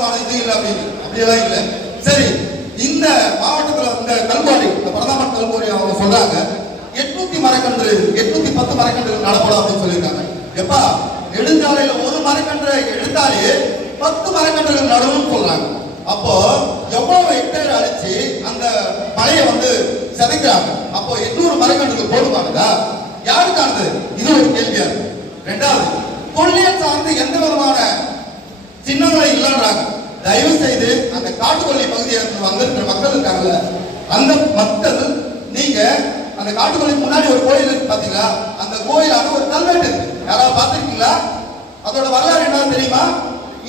விதமான இது இல்லை அப்படின்னு. அப்படியெல்லாம் இல்லை. சரி, இந்த மாவட்டத்தில் இந்த கல்குவாரி, இந்த பிரதமர் கல்குவாரி அவங்க சொல்றாங்க 810 மரக்கன்று நடப்படும் அப்படின்னு சொல்லியிருக்காங்க. எப்பா, நெடுஞ்சாலையில ஒரு மரக்கன்று எடுத்தாலே 10 மரக்கன்றுகள் நடணும்னு சொல்றாங்க. அப்போ எவ்வளவு ஹெக்டேர் அழிச்சு அந்த மலையை சிதைக்கிறாங்க. அப்போ 800 மரக்கன்றுகள் போடுவாங்களா? யாருக்கானது? இது ஒரு கேள்வியா இருக்கு. ரெண்டாவது, தொல்லியல் சார்ந்து எந்த விதமான சின்னங்களும் இல்லைன்றாங்க. தயவு செய்து அந்த காட்டுக்கொள்ளை பகுதியை வந்திருக்கிற மக்கள் இருக்காங்கல்ல, அந்த மக்கள் நீங்க அந்த காட்டுக்கொள்ளை முன்னாடி ஒரு கோயில் இருக்கு பாத்தீங்களா? அந்த கோயிலான ஒரு கல்வெட்டு யாராவது பார்த்திருக்கீங்களா? அதோட வரலாறு என்னன்னு தெரியுமா?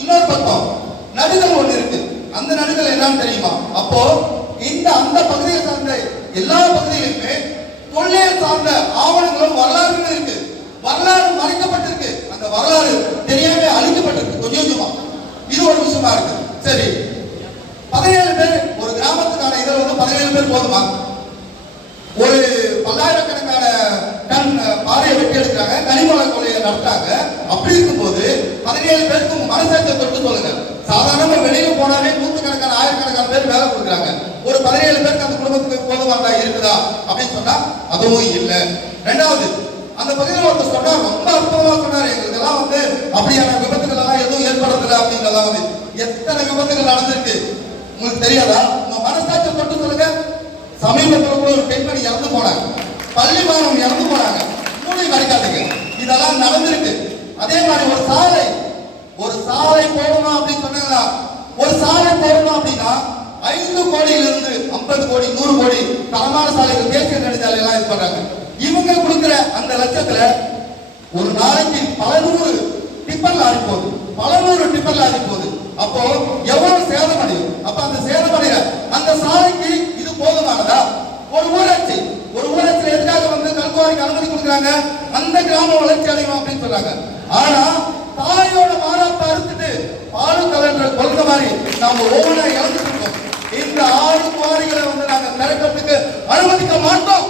இன்னொரு பக்கம் நடுகள் ஒண்ணு இருக்கு. அந்த நடுகள் என்னன்னு தெரியுமா? அப்போ அந்த பகுதியை சார்ந்த எல்லா பகுதியிலுமே தொல்லியல் சார்ந்த ஆவணங்களும் வரலாறுகளும் இருக்கு. வரலாறு மறைக்கப்பட்டிருக்கு. அந்த வரலாறு தெரியாம அழிக்கப்பட்டிருக்கு கொஞ்சம் கொஞ்சமா. இது ஒரு விஷயமா இருக்கு. சரி, 17 பேர் ஒரு கிராமத்துக்கான இதில் 17 பேர் போதுமா? ஒரு பல்லாயிரக்கணக்கான டன் பாறையை வெட்டி எடுக்கிறாங்க, கனிமலை கொள்ளையை நடத்தாங்க. அப்படி இருக்கும்போது 17 பேருக்கு மனசாட்சியை தொட்டு சொல்லுங்க. சாதாரணமா வெளியில போனாவே நூற்றுக்கணக்கான ஆயிரக்கணக்கான பேர் வேலை கொடுக்குறாங்க. ஒரு 17 பேருக்கு அந்த குடும்பத்துக்கு போதுமானதா இருக்குதா அப்படின்னு சொன்னா அதுவும் இல்லை. ரெண்டாவது, அந்த பகுதியில் ஒருத்தர் சொன்னார், ரொம்ப அற்புதமா சொன்னார். எங்களுக்கெல்லாம் அப்படியான விபத்துகள் எல்லாம் எதுவும் ஏற்படுறதில்லை அப்படின்றதா. எத்தனை விபத்துகள் நடந்திருக்கு உங்களுக்கு தெரியாதா? உங்க மனசாட்சியை தொட்டு சொல்லுங்க. சமீபத்தில் ஒரு பெண்மணி இறந்து போனாங்க, பள்ளி மாணவன் இறந்து போனாங்க. மூளை மறைக்காதீங்க, இதெல்லாம் நடந்திருக்கு. அதே மாதிரி ஒரு சாலை போடணும் அப்படின்னு சொன்னாங்களா? ஒரு சாலை போடணும் அப்படின்னா 5 கோடியிலிருந்து 50 கோடி 100 கோடி தரமான சாலைகள், தேசிய நெடுஞ்சாலை எல்லாம் இது பண்றாங்க. இவங்க கொடுக்கிற அந்த லட்சத்துல ஒரு நாளைக்கு பல நூறு டிப்பர் லாரி போகுது. அப்போ எவ்வளவு சேதம் அடையும்? அப்ப அந்த சேதமடைகிற அந்த சாலைக்கு இது போதுமானதா? ஒரு ஊராட்சி எதுக்காக கல்குவாரிக்கு அனுமதி கொடுக்குறாங்க? அந்த கிராமம் வளர்ச்சி அடையும் அப்படின்னு சொல்றாங்க. ஆனா தாயோட மாறாப்ப அறுத்துட்டு பாலு கலன்ற கொள்கை மாதிரி நாம ஒவ்வொன்றா இழந்துட்டு இருக்கோம். இந்த 6 குவாரிகளை நாங்க திறக்கிறதுக்கு அனுமதிக்க மாட்டோம்.